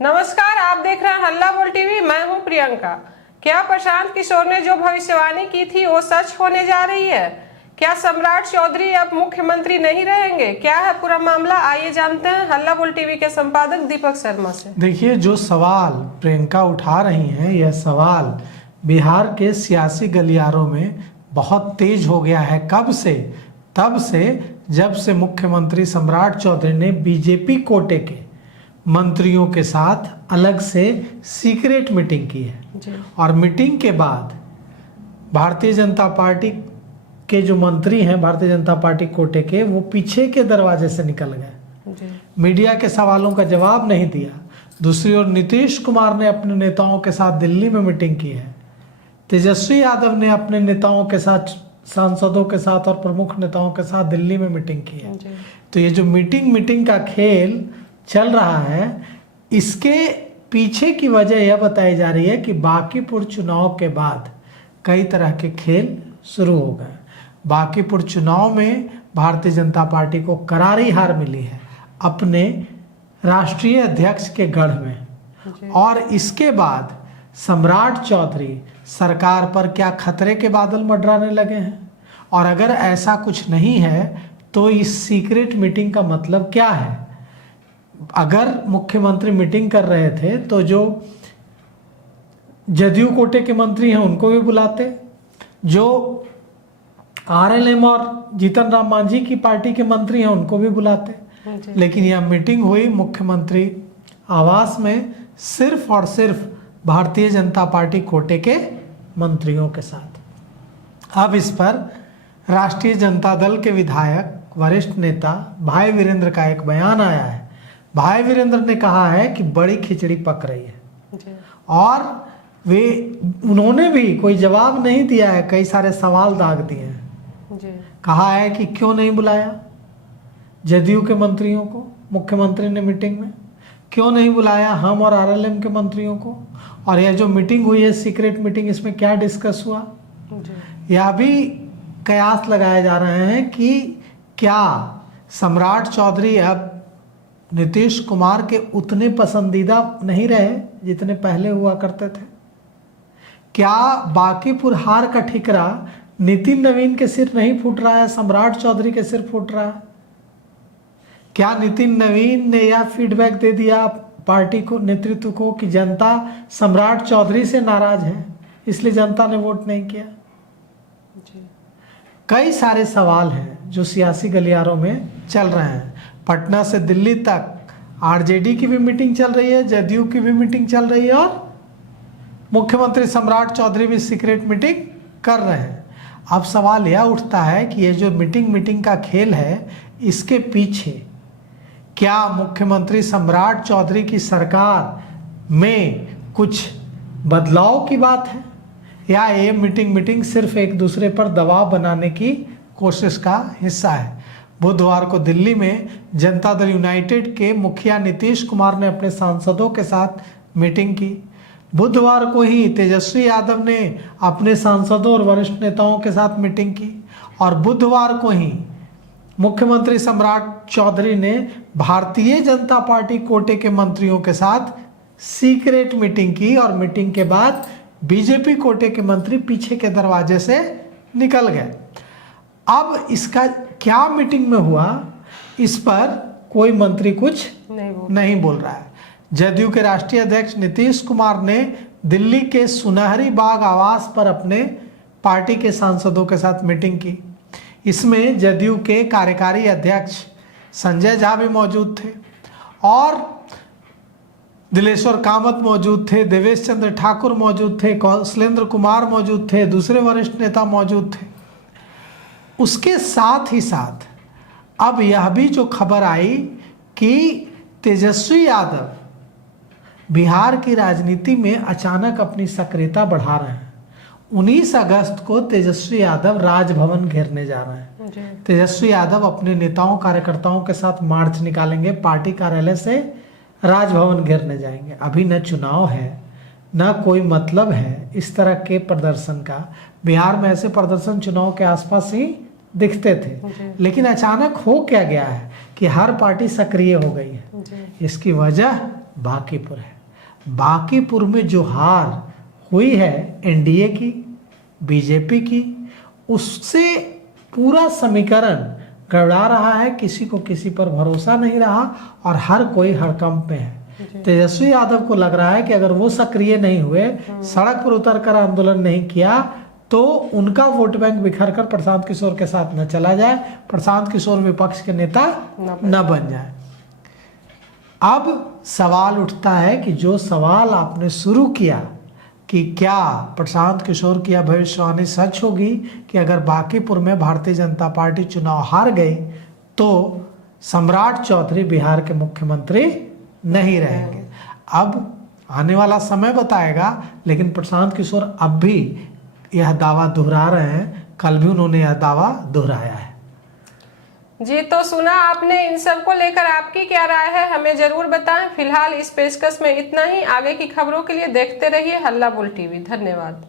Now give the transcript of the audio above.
नमस्कार, आप देख रहे हैं हल्ला बोल टीवी। मैं हूं प्रियंका। क्या प्रशांत किशोर ने जो भविष्यवाणी की थी वो सच होने जा रही है? क्या सम्राट चौधरी अब मुख्यमंत्री नहीं रहेंगे? क्या है पूरा मामला, आइए जानते हैं हल्ला बोल टीवी के संपादक दीपक शर्मा से। देखिए, जो सवाल प्रियंका उठा रही हैं, यह सवाल बिहार के सियासी गलियारों में बहुत तेज हो गया है। कब से? तब से जब से मुख्यमंत्री सम्राट चौधरी ने बीजेपी कोटे के मंत्रियों के साथ अलग से सीक्रेट मीटिंग की है। और मीटिंग के बाद भारतीय जनता पार्टी के जो मंत्री हैं, भारतीय जनता पार्टी कोटे के, वो पीछे के दरवाजे से निकल गए, मीडिया के सवालों का जवाब नहीं दिया। दूसरी ओर नीतीश कुमार ने अपने नेताओं के साथ दिल्ली में मीटिंग की है। तेजस्वी यादव ने अपने नेताओं के साथ, सांसदों के साथ और प्रमुख नेताओं के साथ दिल्ली में मीटिंग की है। तो ये जो मीटिंग का खेल चल रहा है, इसके पीछे की वजह यह बताई जा रही है कि बांकीपुर चुनाव के बाद कई तरह के खेल शुरू हो गए। बांकीपुर चुनाव में भारतीय जनता पार्टी को करारी हार मिली है अपने राष्ट्रीय अध्यक्ष के गढ़ में। और इसके बाद सम्राट चौधरी सरकार पर क्या खतरे के बादल मंडराने लगे हैं? और अगर ऐसा कुछ नहीं है तो इस सीक्रेट मीटिंग का मतलब क्या है? अगर मुख्यमंत्री मीटिंग कर रहे थे तो जो जदयू कोटे के मंत्री हैं उनको भी बुलाते, जो आरएलएम और जीतन राम मांझी की पार्टी के मंत्री हैं उनको भी बुलाते। लेकिन यह मीटिंग हुई मुख्यमंत्री आवास में सिर्फ और सिर्फ भारतीय जनता पार्टी कोटे के मंत्रियों के साथ। अब इस पर राष्ट्रीय जनता दल के विधायक, वरिष्ठ नेता भाई वीरेंद्र का एक बयान आया है। भाई वीरेंद्र ने कहा है कि बड़ी खिचड़ी पक रही है और उन्होंने भी कोई जवाब नहीं दिया है, कई सारे सवाल दाग दिए हैं। कहा है कि क्यों नहीं बुलाया जदयू के मंत्रियों को मुख्यमंत्री ने मीटिंग में, क्यों नहीं बुलाया हम और आरएलएम के मंत्रियों को, और यह जो मीटिंग हुई है सीक्रेट मीटिंग, इसमें क्या डिस्कस हुआ। यह भी कयास लगाए जा रहे हैं कि क्या सम्राट चौधरी अब नीतीश कुमार के उतने पसंदीदा नहीं रहे जितने पहले हुआ करते थे। क्या बांकीपुर हार का ठिकरा नितिन नवीन के सिर नहीं फूट रहा है, सम्राट चौधरी के सिर फूट रहा है? क्या नितिन नवीन ने यह फीडबैक दे दिया पार्टी को, नेतृत्व को, कि जनता सम्राट चौधरी से नाराज है इसलिए जनता ने वोट नहीं किया? कई सारे सवाल हैं जो सियासी गलियारों में चल रहे हैं। पटना से दिल्ली तक आरजेडी की भी मीटिंग चल रही है, जदयू की भी मीटिंग चल रही है और मुख्यमंत्री सम्राट चौधरी भी सीक्रेट मीटिंग कर रहे हैं। अब सवाल यह उठता है कि ये जो मीटिंग का खेल है, इसके पीछे क्या मुख्यमंत्री सम्राट चौधरी की सरकार में कुछ बदलाव की बात है, या ये मीटिंग सिर्फ एक दूसरे पर दबाव बनाने की कोशिश का हिस्सा है? बुधवार को दिल्ली में जनता दल यूनाइटेड के मुखिया नीतीश कुमार ने अपने सांसदों के साथ मीटिंग की। बुधवार को ही तेजस्वी यादव ने अपने सांसदों और वरिष्ठ नेताओं के साथ मीटिंग की। और बुधवार को ही मुख्यमंत्री सम्राट चौधरी ने भारतीय जनता पार्टी कोटे के मंत्रियों के साथ सीक्रेट मीटिंग की। और मीटिंग के बाद बीजेपी कोटे के मंत्री पीछे के दरवाजे से निकल गए। अब इसका क्या मीटिंग में हुआ, इस पर कोई मंत्री कुछ नहीं बोल रहा है। जदयू के राष्ट्रीय अध्यक्ष नीतीश कुमार ने दिल्ली के सुनहरी बाग आवास पर अपने पार्टी के सांसदों के साथ मीटिंग की। इसमें जदयू के कार्यकारी अध्यक्ष संजय झा भी मौजूद थे और दिलेश्वर कामत मौजूद थे, देवेश चंद्र ठाकुर मौजूद थे, कौशलेंद्र कुमार मौजूद थे, दूसरे वरिष्ठ नेता मौजूद थे। उसके साथ ही साथ अब यह भी जो खबर आई कि तेजस्वी यादव बिहार की राजनीति में अचानक अपनी सक्रियता बढ़ा रहे हैं। 19 अगस्त को तेजस्वी यादव राजभवन घेरने जा रहे हैं। तेजस्वी यादव अपने नेताओं कार्यकर्ताओं के साथ मार्च निकालेंगे, पार्टी कार्यालय से राजभवन घेरने जाएंगे। अभी न चुनाव है, न कोई मतलब है इस तरह के प्रदर्शन का। बिहार में ऐसे प्रदर्शन चुनाव के आसपास ही दिखते थे, लेकिन अचानक हो क्या गया है कि हर पार्टी सक्रिय हो गई है। इसकी वजह बांकीपुर है। बांकीपुर में जो हार हुई है एनडीए की, बीजेपी की, उससे पूरा समीकरण गड़बड़ा रहा है। किसी को किसी पर भरोसा नहीं रहा और हर कोई हड़कंप में है। तेजस्वी यादव को लग रहा है कि अगर वो सक्रिय नहीं हुए, सड़क पर उतरकर आंदोलन नहीं किया, तो उनका वोट बैंक बिखर कर प्रशांत किशोर के साथ न चला जाए, प्रशांत किशोर विपक्ष के नेता न बन जाए। अब सवाल उठता है कि जो सवाल आपने शुरू किया कि क्या प्रशांत किशोर की भविष्यवाणी सच होगी कि अगर बांकीपुर में भारतीय जनता पार्टी चुनाव हार गई तो सम्राट चौधरी बिहार के मुख्यमंत्री नहीं रहेंगे। अब आने वाला समय बताएगा, लेकिन प्रशांत किशोर अब भी यह दावा दोहरा रहे हैं। कल भी उन्होंने यह दावा दोहराया है। जी, तो सुना आपने। इन सब को लेकर आपकी क्या राय है, हमें जरूर बताएं। फिलहाल इस पेशकश में इतना ही। आगे की खबरों के लिए देखते रहिए हल्ला बोल टीवी। धन्यवाद।